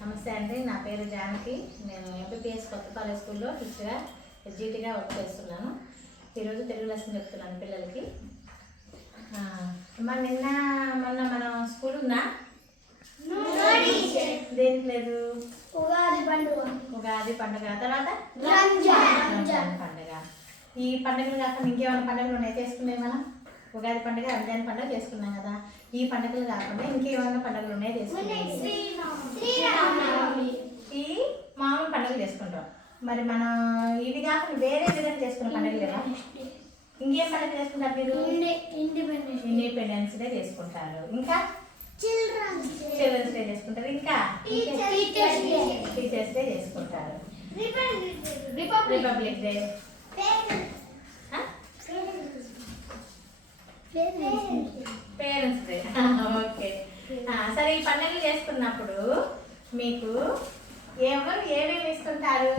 నమస్తే అండి, నా పేరు జానకి. నేను ఎంపీపీఎస్ కొత్త కాలేజ్ స్కూల్లో టీచర్గా ఎస్జిటిగా వర్క్ చేస్తున్నాను. ఈరోజు తెలుగు లెసన్ చెప్తున్నాను పిల్లలకి. మొన్న మనం స్కూల్ ఉందా? దేనికి లేదు? ఉగాది పండుగ తర్వాత రంజాన్ పండుగ. ఈ పండుగలు కాకుండా ఇంకేమైనా పండుగలు ఉన్నాయి చేసుకునేవి మనం? ఉగాది పండుగ, రంజాన్ పండుగ చేసుకున్నాం కదా. ఈ పండుగలు కాకుండా ఇంకేమైనా పండుగలు ఉన్నాయి చేసుకున్నాం? ఈ మామూలు పండుగలు చేసుకుంటాం. మరి మనం ఇవి కాకుండా వేరే విధంగా చేసుకున్న పండుగలు కదా. ఇంకేం పండుగ చేసుకుంటారు మీరు? ఇండిపెండెన్స్ డే చేసుకుంటారు. ఇంకా చిల్డ్రన్స్ డే చేసుకుంటారు. ఇంకా టీచర్స్ డే చేసుకుంటారు. Republic day, parents day. Okay, సరే. ఈ పండుగలు చేసుకున్నప్పుడు మీకు ఏమేమి ఇస్తుంటారు?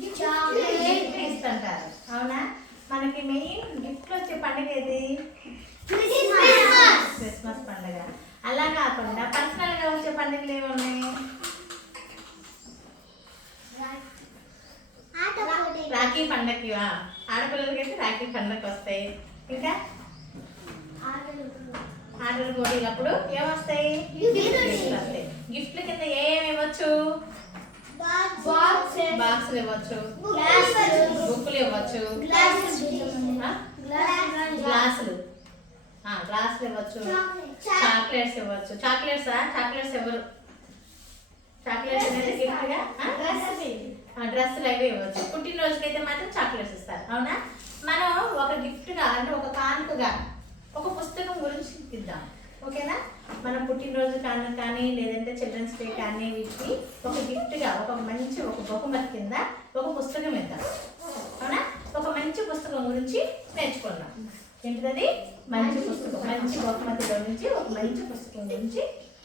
గిఫ్ట్ ఇస్తుంటారు, అవునా? మనకి మెయిన్ గిఫ్ట్లు వచ్చే పండుగ ఏది? క్రిస్మస్ పండుగ. అలా కాకుండా పర్సనల్ గా వచ్చే పండుగలు ఏమున్నాయి? రాఖీ పండగకి, ఆడపిల్లలకైతే రాఖీ పండగకి వస్తాయి. ఇంకా ఆటల పోటీలప్పుడు ఏమొస్తాయి? వస్తాయి. గిఫ్ట్ల కింద ఏమేమి ఇవ్వచ్చు? బాక్సులు ఇవ్వచ్చు, బుక్కులు ఇవ్వచ్చు, గ్లాసులు ఇవ్వచ్చు, చాక్లెట్స్ ఇవ్వచ్చు. చాక్లెట్స్ ఎవరు? చాక్లెట్స్ అనేది గిఫ్ట్గా. డ్రెస్సులు అవి ఇవ్వచ్చు. పుట్టినరోజుకైతే మాత్రం చాక్లెట్స్ ఇస్తారు, అవునా? మనం ఒక గిఫ్ట్గా, అంటే ఒక కానుకగా ఒక పుస్తకం గురించి ఇద్దాం, ఓకేనా? మనం పుట్టినరోజు కానీ లేదంటే చిల్డ్రన్స్ డే కానీ వీటికి ఒక గిఫ్ట్గా ఒక బహుమతి కింద ఒక పుస్తకం ఇద్దాం, అవునా? ఒక మంచి పుస్తకం గురించి నేర్చుకున్నాం. ఏంటిది? మంచి పుస్తకం. మంచి బహుమతిలో నుంచి ఒక మంచి పుస్తకం గురించి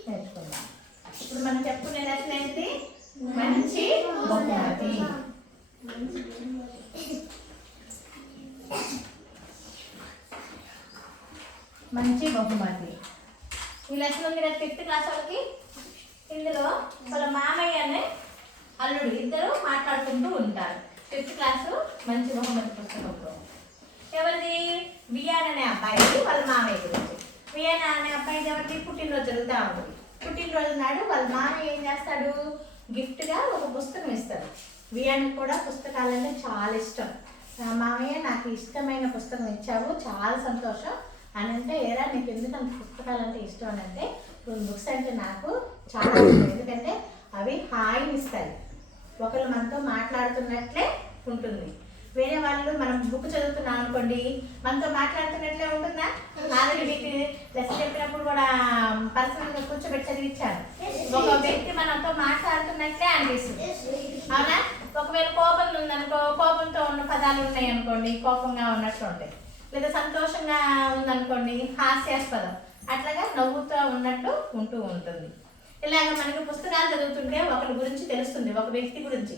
నేర్చుకుందాం. ఇప్పుడు మనం చెప్పుకునే లెసన్ ఏంటి? మంచి బహుమతి. మంచి బహుమతి. ఈ లెసన్ ఉంది కదా 5th క్లాస్ వాళ్ళకి. ఇందులో వాళ్ళ మామయ్య అనే అల్లుడు ఇద్దరు మాట్లాడుకుంటూ ఉంటారు. 5th క్లాసు మంచి బహుమతి పుస్తకంలో. ఎవరిది? బిఆర్ అనే అబ్బాయి వాళ్ళ మామయ్య గురించి. బిఆర్ అనే అబ్బాయి ఎవరికి? పుట్టినరోజు జరుగుతూ ఉంటుంది. పుట్టినరోజు నాడు వాళ్ళ మామయ్య ఏం చేస్తాడు? గిఫ్ట్గా ఒక పుస్తకం ఇస్తాడు. బిఆర్కి కూడా పుస్తకాలంటే చాలా ఇష్టం. మామయ్య, నాకు ఇష్టమైన పుస్తకం ఇచ్చావు, చాలా సంతోషం అని అంటే, ఏరా నీకు ఎందుకంత పుస్తకాలంటే ఇష్టం అని అంటే, బుక్స్ అంటే నాకు చాలా ఇష్టం. ఎందుకంటే అవి హాయిని ఇస్తాయి. ఒకరు మనతో మాట్లాడుతున్నట్లే ఉంటుంది. వేరే వాళ్ళు మనం బుక్ చదువుతున్నాం అనుకోండి, మనతో మాట్లాడుతున్నట్లే ఉంటుందా? ఆల్రెడీ మీకు లెసన్ చెప్పినప్పుడు కూడా పర్సనల్గా కూర్చోబెట్టి చదివించాను. ఒక వ్యక్తి మనతో మాట్లాడుతున్నట్లే అనిపిస్తుంది, అవునా? ఒకవేళ కోపం ఉందనుకో, కోపంతో ఉన్న పదాలు ఉన్నాయి అనుకోండి, కోపంగా ఉన్నట్టు ఉంటాయి. లేదా సంతోషంగా ఉందనుకోండి, హాస్యాస్పదం, అట్లాగా నవ్వుతూ ఉన్నట్టు ఉంటూ ఉంటుంది. ఇలాగ మనకి పుస్తకాలు చదువుతుంటే ఒకరి గురించి తెలుస్తుంది, ఒక వ్యక్తి గురించి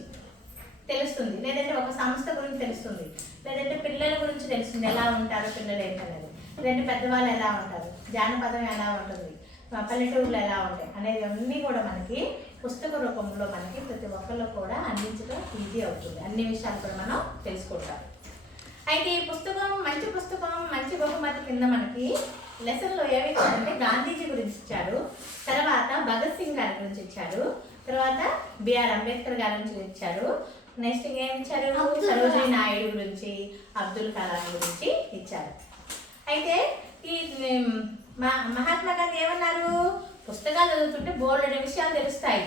తెలుస్తుంది, లేదంటే ఒక సంస్థ గురించి తెలుస్తుంది, లేదంటే పిల్లల గురించి తెలుస్తుంది, ఎలా ఉంటారు పిల్లలు ఏంటనేది, లేదంటే పెద్దవాళ్ళు ఎలా ఉంటారు, జానపదం ఎలా ఉంటుంది, పల్లెటూరులు ఎలా ఉంటాయి అనేది అన్నీ కూడా మనకి పుస్తక రూపంలో మనకి ప్రతి ఒక్కళ్ళు కూడా అందించడం ఈజీ అవుతుంది. అన్ని విషయాలు కూడా మనం తెలుసుకుంటాం. అయితే ఈ పుస్తకం, మంచి బహుమతి కింద మనకి లెసన్లో ఏమి ఇచ్చారంటే, గాంధీజీ గురించి ఇచ్చారు, తర్వాత భగత్ సింగ్ గారి గురించి ఇచ్చారు, తర్వాత బిఆర్ అంబేద్కర్ గారి గురించి ఇచ్చారు, నెక్స్ట్ ఇంకేమి ఇచ్చారు? సరోజినీ నాయుడు గురించి, అబ్దుల్ కలాం గురించి ఇచ్చారు. అయితే ఈ మహాత్మా గాంధీ ఏమన్నారు? పుస్తకాలు చదువుతుంటే బోల్డెడ్ విషయాలు తెలుస్తాయి.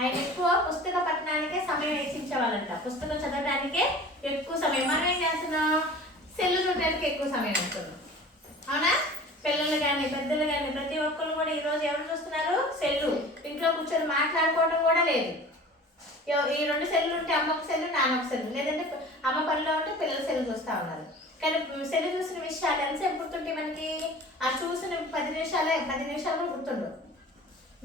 ఆయన ఎక్కువ పుస్తక పఠనానికే సమయం వెచ్చించేవాళ్ళంట. పుస్తకం చదవడానికే ఎక్కువ సమయం. మనం ఏం చేస్తున్నాం? సెల్లు చూడడానికి ఎక్కువ సమయం అవుతున్నాం, అవునా? పిల్లలు కానీ పెద్దలు కానీ ప్రతి ఒక్కరు కూడా ఈరోజు ఎవరు చూస్తున్నారు? సెల్లు. ఇంట్లో కూర్చొని మాట్లాడుకోవడం కూడా లేదు. ఈ 2 సెల్లు ఉంటే అమ్మొక సెల్లు, నాన్నొక సెల్లు, లేదంటే అమ్మ పనిలో ఉంటే పిల్లల సెల్లు చూస్తూ ఉన్నారు. కానీ సెల్లు చూసిన విషయాలు ఎంతసేపు గుర్తుంటాయి మనకి? ఆ చూసిన 10 నిమిషాలు కూడా గుర్తుండవు.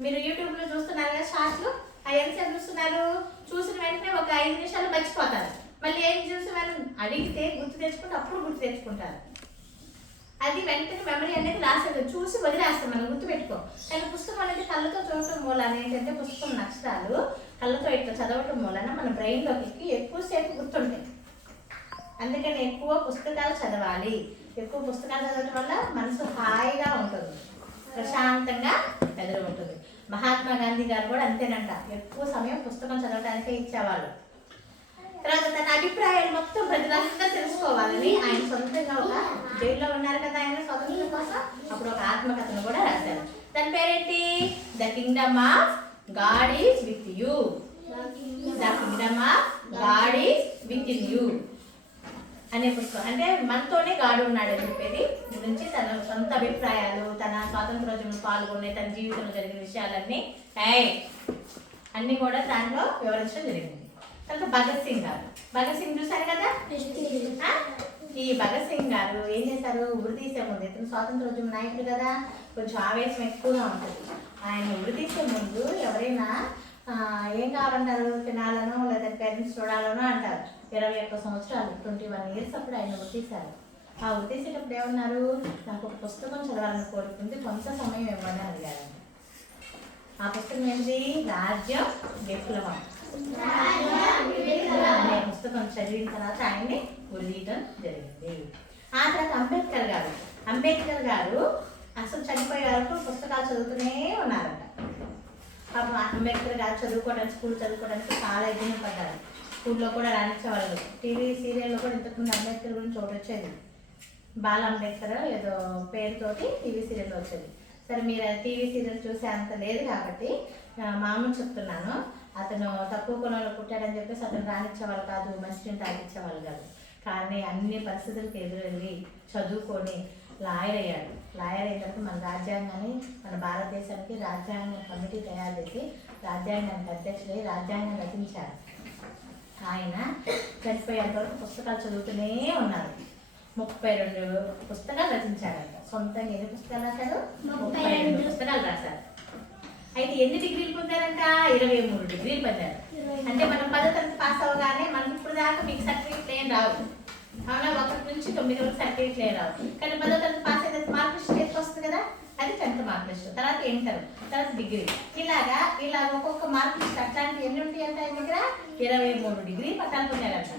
మీరు యూట్యూబ్లో చూస్తున్నారు కదా షార్ట్స్, అవి ఎంతసేపు చూస్తున్నారు? చూసిన వెంటనే ఒక 5 నిమిషాలు మర్చిపోతారు. మళ్ళీ ఏం చూసి మనం అడిగితే గుర్తు తెచ్చుకుంటే అప్పుడు గుర్తు తెచ్చుకుంటారు. అది వెంటనే మెమరీ అనేది రాసేది చూసి వదిలేస్తాం, మనం గుర్తుపెట్టుకో. కానీ పుస్తకం అనేది కళ్ళతో చూడటం మూలన ఏంటంటే పుస్తకం నక్షత్రాలు కళ్ళతో ఇట్లా చదవటం మూలన మన బ్రెయిన్లోకి ఎక్కువసేపు గుర్తుంటాయి. అందుకని ఎక్కువ పుస్తకాలు చదవాలి. ఎక్కువ పుస్తకాలు చదవటం వల్ల మనసు హాయిగా ఉంటుంది, ప్రశాంతంగా ఎదురు ఉంటుంది. మహాత్మా గాంధీ గారు కూడా అంతేనంట, ఎక్కువ సమయం పుస్తకం చదవడానికే ఇచ్చేవాళ్ళు. తర్వాత తన అభిప్రాయాలు మొత్తం ప్రజలంతా తెలుసుకోవాలని ఆయన సొంతంగా ఒక జైల్లో ఉన్నారు కదా ఆయన స్వాతంత్రం కోసం, అప్పుడు ఒక ఆత్మకథను కూడా రాశారు. దాని పేరేంటి? The Kingdom of God is with you. The Kingdom of God is with in you అనే పుస్తకం. అంటే మనతోనే గాడు ఉన్నాడని చెప్పేది గురించి తన సొంత అభిప్రాయాలు, తన స్వాతంత్రోద్యమంలో పాల్గొనే తన జీవితంలో జరిగిన విషయాలన్నీ అన్నీ కూడా దాంట్లో వివరించడం జరిగింది. తర్వాత భగత్ సింగ్ గారు, భగత్ సింగ్ చూశారు కదా. ఈ భగత్ సింగ్ గారు ఏం చేశారు? ఉరి తీసే ముందు, ఇతను స్వాతంత్రోద్యమ నాయకుడు కదా, కొంచెం ఆవేశం ఎక్కువగా ఉంటుంది. ఆయన ఉరి తీసే ముందు ఎవరైనా ఏం కావాలంటారు? తినాలనో లేదా పేరెంట్స్ చూడాలనో అంటారు. 21 సంవత్సరాలు 21 years అప్పుడు ఆయన ఉరి తీశారు. ఆ ఉరి తీసేటప్పుడు ఏమన్నారు? నాకు ఒక పుస్తకం చదవాలని కోరుకుంది, కొంత సమయం ఇవ్వని అడిగారు. ఆ పుస్తకం ఏంటి? రాజ్యం విప్లవం అనే పుస్తకం చదివిన తర్వాత ఆయన్ని ఉరియటం జరిగింది. ఆ తర్వాత అంబేద్కర్ గారు అసలు చనిపోయే వరకు పుస్తకాలు చదువుతూనే ఉన్నారంట. పాపం అంబేద్కర్ గారు స్కూల్ చదువుకోవడానికి చాలా ఇబ్బంది పడ్డారు. స్కూల్లో కూడా రాణించేవాళ్ళు. టీవీ సీరియల్లో కూడా ఇంతకుముందు అంబేద్కర్ గురించి ఒకటి వచ్చేది, బాల అంబేద్కర్ ఏదో పేరుతోటి టీవీ సీరియల్ వచ్చేది. సరే, మీరు టీవీ సీరియల్ చూసే అంత లేదు కాబట్టి మామూలు చెప్తున్నాను. అతను తక్కువ కులంలో పుట్టాడని చెప్పేసి అతను రాణించేవాళ్ళు కాదు, మంచిని తాగించేవాళ్ళు కాదు. కానీ అన్ని పరిస్థితులకు ఎదురెళ్ళి చదువుకొని లాయర్ అయ్యాడు. లాయర్ అయిన తర్వాత మన రాజ్యాంగాన్ని, మన భారతదేశానికి రాజ్యాంగ కమిటీ తయారు చేసి రాజ్యాంగానికి అధ్యక్షుడై రాజ్యాంగం రచించారు. ఆయన చనిపోయేంత వరకు పుస్తకాలు చదువుతూనే ఉన్నారు. 32 పుస్తకాలు రచించారంట. సొంతంగా ఎన్ని పుస్తకాలు రాశారు? 32 పుస్తకాలు రాశారు. అయితే ఎన్ని డిగ్రీలు పొందారంట? 23 డిగ్రీలు పొందారు. అంటే మనం 10వ తరగతి పాస్ అవగానే మనకి ఇప్పుడు దాకా మీకు సర్టిఫికేట్ ఏం రావు, అవునా? 1 నుంచి 9 వరకు సర్టిఫికేట్లు ఏం రావు. కానీ 10వ తరగతి పాస్ అయితే మార్క్ లిస్ట్ ఎక్కువ వస్తుంది కదా, అది 10th మార్క్ లిస్ట్, తర్వాత ఇంటర్, తర్వాత డిగ్రీ, ఇలా ఒక్కొక్క మార్క్ లిస్ట్ అట్లాంటివి ఎన్ని ఉంటాయి అంటే ఆయన దగ్గర 23 డిగ్రీ పట్టాలు పొందారంట.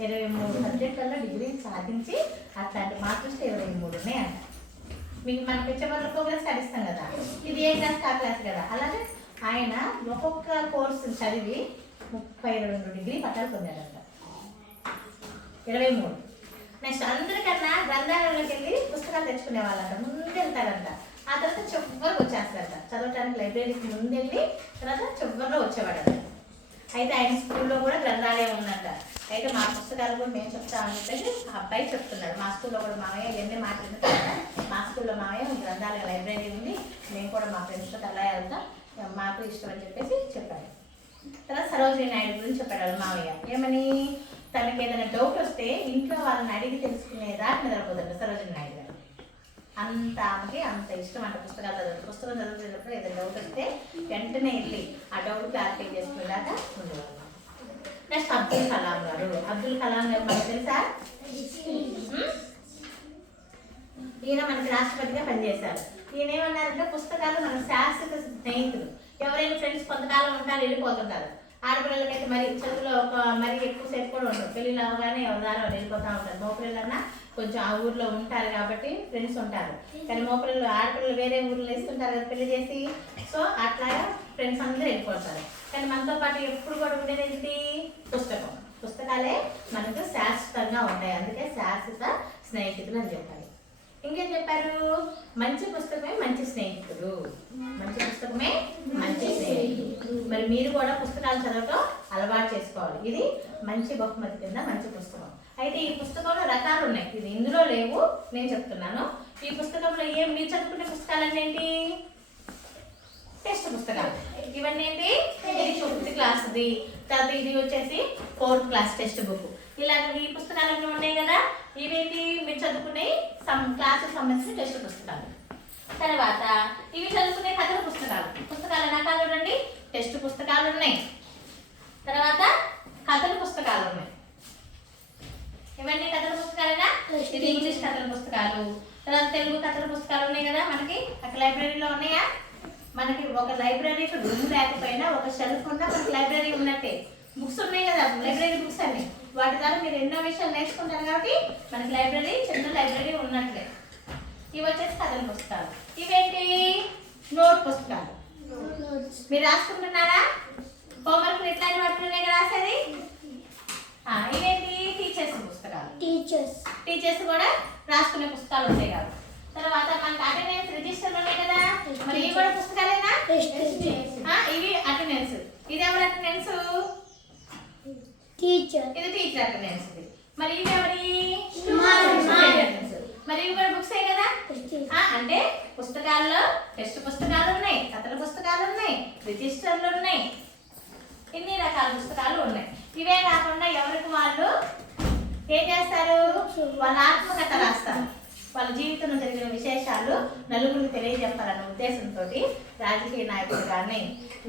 23 సబ్జెక్టులలో డిగ్రీ సాధించి అట్లాంటి మార్క్ లిస్ట్ 23 ఉన్నాయంట. మీకు మనకు వచ్చేవాళ్ళు ప్రోగ్రెస్ సాధిస్తాం కదా, ఇది ఏ క్లాస్ ఆ క్లాస్ కదా. అలాగే ఆయన ఒక్కొక్క కోర్సు చదివి 32 డిగ్రీ పట్టాలు పొందారంట. 23. నెక్స్ట్ అందరికన్నా గ్రంథాలయంలోకి వెళ్ళి పుస్తకాలు తెచ్చుకునే వాళ్ళంట, ముందు వెళ్తారంట. ఆ తర్వాత చివరికి వచ్చేస్తారంట. చదవటానికి లైబ్రరీకి ముందు వెళ్ళి తర్వాత చివరిలో వచ్చేవాడంట. అయితే ఆయన స్కూల్లో కూడా గ్రంథాలయం ఉందంట. అయితే మా పుస్తకాలు కూడా మేము చెప్తామని చెప్పేసి ఆ అబ్బాయి చెప్తున్నాడు. మా స్కూల్లో కూడా మామయ్య ఎన్ని మాట్లాడుతున్నా, మా స్కూల్లో మామయ్య గ్రంథాలయం లైబ్రరీ ఉంది, మేము కూడా మా ఫ్రెండ్స్తో అలా వెళ్తాం, మాకు ఇష్టం అని చెప్పేసి చెప్పాడు. తర్వాత సరోజినీ నాయుడు గురించి చెప్పాడు మామయ్య. ఏమని? తనకి ఏదైనా డౌట్ వస్తే ఇంట్లో వాళ్ళని అడిగి తెలుసుకునేదాకా నిద్రపోతాడు సరోజినీ నాయుడు గారు. ఆమెకి అంత ఇష్టం అంట పుస్తకాలు చదవడం. పుస్తకం చదువుతున్నప్పుడు ఏదైనా డౌట్ వస్తే వెంటనే వెళ్ళి ఆ డౌట్ క్లారిఫై చేసుకునేదాకా ఉండేవాళ్ళు. నెక్స్ట్ అబ్దుల్ కలాం గారు మనకు తెలుసా? ఈయన మనకి రాష్ట్రపతిగా పనిచేశారు. ఈయన ఏమన్నారంటే పుస్తకాలు మన శాశ్వత స్నేహితులు. ఎవరైనా ఫ్రెండ్స్ కొంతకాలం ఉంటారు, వెళ్ళిపోతుంటారు. ఆడపిల్లలకైతే మరి చదువులో మరీ ఎక్కువసేపు కూడా ఉండరు. పెళ్ళిళ్ళు అవగానే ఎవరిదారో వెళ్ళిపోతూ ఉంటారు. మోపిల్లన్నా కొంచెం ఆ ఊర్లో ఉంటారు కాబట్టి ఫ్రెండ్స్ ఉంటారు. కానీ మోపిల్లలు ఆడపిల్లలు వేరే ఊర్లో వేస్తుంటారు కదా పెళ్లి చేసి, సో అట్లాగా ఫ్రెండ్స్ అందరూ వెళ్ళిపోతారు. కానీ మనతో పాటు ఎప్పుడు కూడా ఉండేది ఏంటి? పుస్తకాలే మనకు శాశ్వతంగా ఉంటాయి. అందుకే శాశ్వత స్నేహితులు అని చెప్పారు. ఇంకేం చెప్పారు? మంచి పుస్తకమే మంచి స్నేహితుడు. మంచి పుస్తకమే మంచి స్నేహితుడు. మరి మీరు కూడా పుస్తకాలు చదవటం అలవాటు చేసుకోవాలి. ఇది మంచి బహుమతి కింద మంచి పుస్తకం. అయితే ఈ పుస్తకంలో రకాలు ఉన్నాయి, ఇది ఇందులో లేవు, నేను చెప్తున్నాను. ఈ పుస్తకంలో మీరు చదువుకునే పుస్తకాలు ఏంటి? టెక్స్ట్ పుస్తకాలు. ఇవన్నీ ఏంటి? ఇది 5th క్లాస్ది, తర్వాత ఇది వచ్చేసి 4th క్లాస్ టెక్స్ట్ బుక్. ఇలా ఈ పుస్తకాలన్నీ ఉన్నాయి కదా, ఇవేంటి? మీరు చదువుకునే క్లాసుకు సంబంధించిన టెక్స్ట్ పుస్తకాలు. తర్వాత ఇవి చదువుకునే కథల పుస్తకాలు. పుస్తకాలు రకాలు చూడండి, టెక్స్ట్ పుస్తకాలు ఉన్నాయి, తర్వాత కథల పుస్తకాలు ఉన్నాయి. ఇవన్నీ కథల పుస్తకాలేనా? ఇది ఇంగ్లీష్ కథల పుస్తకాలు. తర్వాత తెలుగు కథల పుస్తకాలు ఉన్నాయి కదా మనకి అక్కడ లైబ్రరీలో ఉన్నాయా? మనకి ఒక లైబ్రరీకి రూమ్ లేకపోయినా ఒక షెల్ఫ్ ఉన్నా మనకి లైబ్రరీ ఉన్నట్టే. బుక్స్ ఉన్నాయి కదా లైబ్రరీ బుక్స్ అన్ని, వాటి ద్వారా మీరు ఎన్నో విషయాలు నేర్చుకుంటారు కాబట్టి మనకి లైబ్రరీ చిన్న లైబ్రరీ ఉన్నట్లే. ఇవి వచ్చేసి కథల పుస్తకాలు. ఇవేంటి? నోట్ పుస్తకాలు. మీరు రాసుకుంటున్నారా? హోంవర్క్ ఎట్లాంటి వాటిలోనే రాసేది? ఇవేంటి? టీచర్స్ పుస్తకాలు. టీచర్స్ కూడా రాసుకునే పుస్తకాలు ఉంటాయి కదా. తర్వాత మనకి అటెండెన్స్ రిజిస్టర్లు ఉన్నాయి కదా, మరి ఇవి కూడా పుస్తకాలేనా? ఇవి అటెండెన్స్. ఇది ఎవరి అటెండెన్స్? టీచర్. ఇది టీచర్ అటెండెన్స్. మరి ఇది ఎవరి? స్టూడెంట్స్. మరి ఇవి కూడా బుక్సే కదా. అంటే పుస్తకాల్లో టెక్స్ట్ పుస్తకాలు ఉన్నాయి, కథల పుస్తకాలు ఉన్నాయి, రిజిస్టర్లు ఉన్నాయి, ఇన్ని రకాల పుస్తకాలు ఉన్నాయి. ఇవే కాకుండా ఎవరికి వాళ్ళు ఏం చేస్తారు? వాళ్ళ ఆత్మకథ రాస్తారు. వాళ్ళ జీవితంలో జరిగిన విశేషాలు నలుగురికి తెలియజెప్పాలన్న ఉద్దేశంతో రాజకీయ నాయకులు కానీ,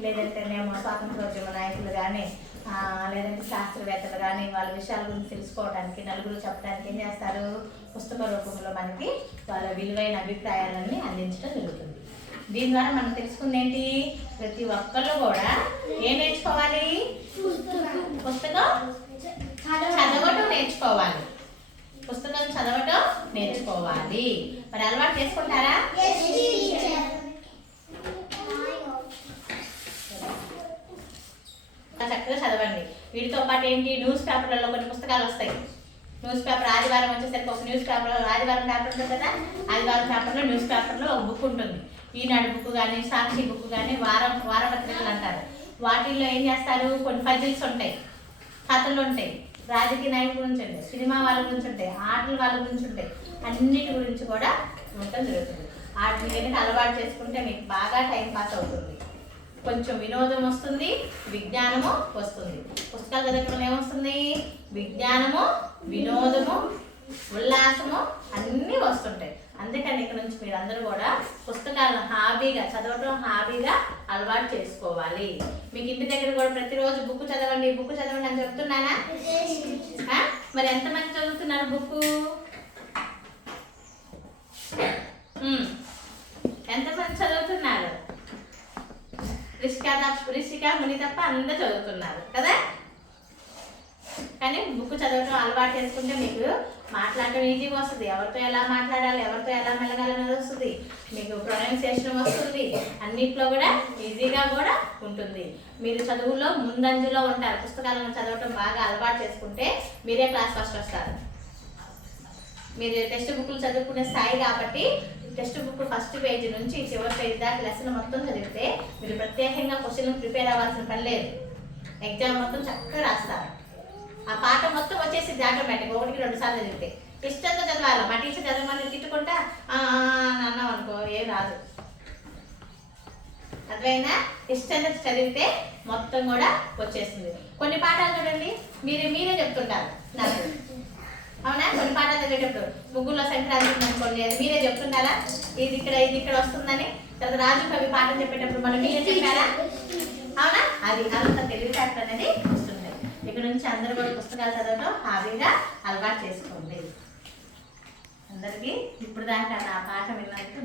లేదంటేనేమో స్వాతంత్రోద్యమ నాయకులు కానీ, లేదంటే శాస్త్రవేత్తలు కానీ వాళ్ళ విషయాల గురించి తెలుసుకోవడానికి నలుగురు చెప్పడానికి ఏం చేస్తారు? పుస్తక రూపంలో మనకి వాళ్ళ విలువైన అభిప్రాయాలన్నీ అందించడం జరుగుతుంది. దీని ద్వారా మనం తెలుసుకుంది ఏంటి? ప్రతి ఒక్కళ్ళు కూడా ఏం నేర్చుకోవాలి? పుస్తకం చదవటం నేర్చుకోవాలి. పుస్తకం చదవటం నేర్చుకోవాలి. మరి అలవాటు చేసుకుంటారా? చక్కగా చదవండి. వీటితో పాటు ఏంటి? న్యూస్ పేపర్లలో కొన్ని పుస్తకాలు వస్తాయి. న్యూస్ పేపర్ ఆదివారం వచ్చేసరికి ఒక న్యూస్ పేపర్, ఆదివారం పేపర్ ఉంటుంది కదా, ఆదివారం పేపర్లో న్యూస్ పేపర్లో ఒక బుక్ ఉంటుంది. ఈనాడు బుక్ కానీ, సాక్షి బుక్ కానీ, వారపత్రికలు అంటారు. వాటిల్లో ఏం చేస్తారు? కొన్ని పజిల్స్ ఉంటాయి, కథలు ఉంటాయి, రాజకీయ నాయకుల గురించి ఉంటాయి, సినిమా వాళ్ళ గురించి ఉంటాయి, ఆటల వాళ్ళ గురించి ఉంటాయి, అన్నిటి గురించి కూడా ఉండటం జరుగుతుంది. వాటిని కనుక అలవాటు చేసుకుంటే మీకు బాగా టైం పాస్ అవుతుంది. కొంచెం వినోదం వస్తుంది, విజ్ఞానము వస్తుంది. పుస్తకాలు చదవటం ఏమొస్తుంది? విజ్ఞానము, వినోదము, ఉల్లాసము అన్నీ వస్తుంటాయి. అందుకని ఇక్కడ నుంచి మీరు అందరూ కూడా పుస్తకాలను హాబీగా చదవటం హాబీగా అలవాటు చేసుకోవాలి. మీకు ఇంటి దగ్గర కూడా ప్రతిరోజు బుక్ చదవండి అని చెప్తున్నానా? మరి ఎంతమంది చదువుతున్నారు బుక్? ఎంతమంది చదువుతున్నారు? రిషిక ముని తప్ప అందరూ చదువుతున్నారు కదా. కానీ బుక్ చదవటం అలవాటు చేసుకుంటే మీకు మాట్లాడటం ఈజీగా వస్తుంది. ఎవరితో ఎలా మాట్లాడాలి, ఎవరితో ఎలా మెలగాలని వస్తుంది. మీకు ప్రొనౌన్సియేషన్ వస్తుంది. అన్నిట్లో కూడా ఈజీగా కూడా ఉంటుంది. మీరు చదువులో ముందంజలో ఉంటారు. పుస్తకాలను చదవటం బాగా అలవాటు చేసుకుంటే మీరే క్లాస్ ఫస్ట్ వస్తారు. మీరు టెక్స్ట్ బుక్లు చదువుకునే స్థాయి కాబట్టి టెక్స్ట్ బుక్ ఫస్ట్ పేజ్ నుంచి చివరి పేజ్ దాకా లెసన్ మొత్తం చదివితే మీరు ప్రత్యేకంగా క్వశ్చన్లు ప్రిపేర్ అవ్వాల్సిన పని లేదు. ఎగ్జామ్ మొత్తం చక్కగా రాస్తారు. ఆ పాఠం మొత్తం వచ్చేసి ఆటోమేటిక్ 1-2 సార్లు చదివితే. ఇష్టంతో చదవాలి. మా టీచర్ చదవమని తిట్టుకుంటా అన్నాం అనుకో ఏం రాదు. అర్థమైనా? ఇష్టంతో చదివితే మొత్తం కూడా వచ్చేస్తుంది. కొన్ని పాఠాలు చూడండి మీరే చెప్తుంటారు నాకు, అవునా? కొన్ని పాఠాలు చదివేటప్పుడు ముగ్గుల్లో సంక్రాంతి అనుకోండి, అది మీరే చెప్తున్నారా? ఇది ఇక్కడ వస్తుందని. తర్వాత రాజు కవి పాఠం చెప్పేటప్పుడు మనం మీరే చెప్పారా? అవునా? అది అంత తెలివితేటలు అనేది వస్తుంది. ఇక్కడ నుంచి అందరూ కూడా పుస్తకాలు చదవడం హాబీగా అలవాటు చేసుకోండి. అందరికీ ఇప్పుడు దాకా నా పాఠం విన్నందుకు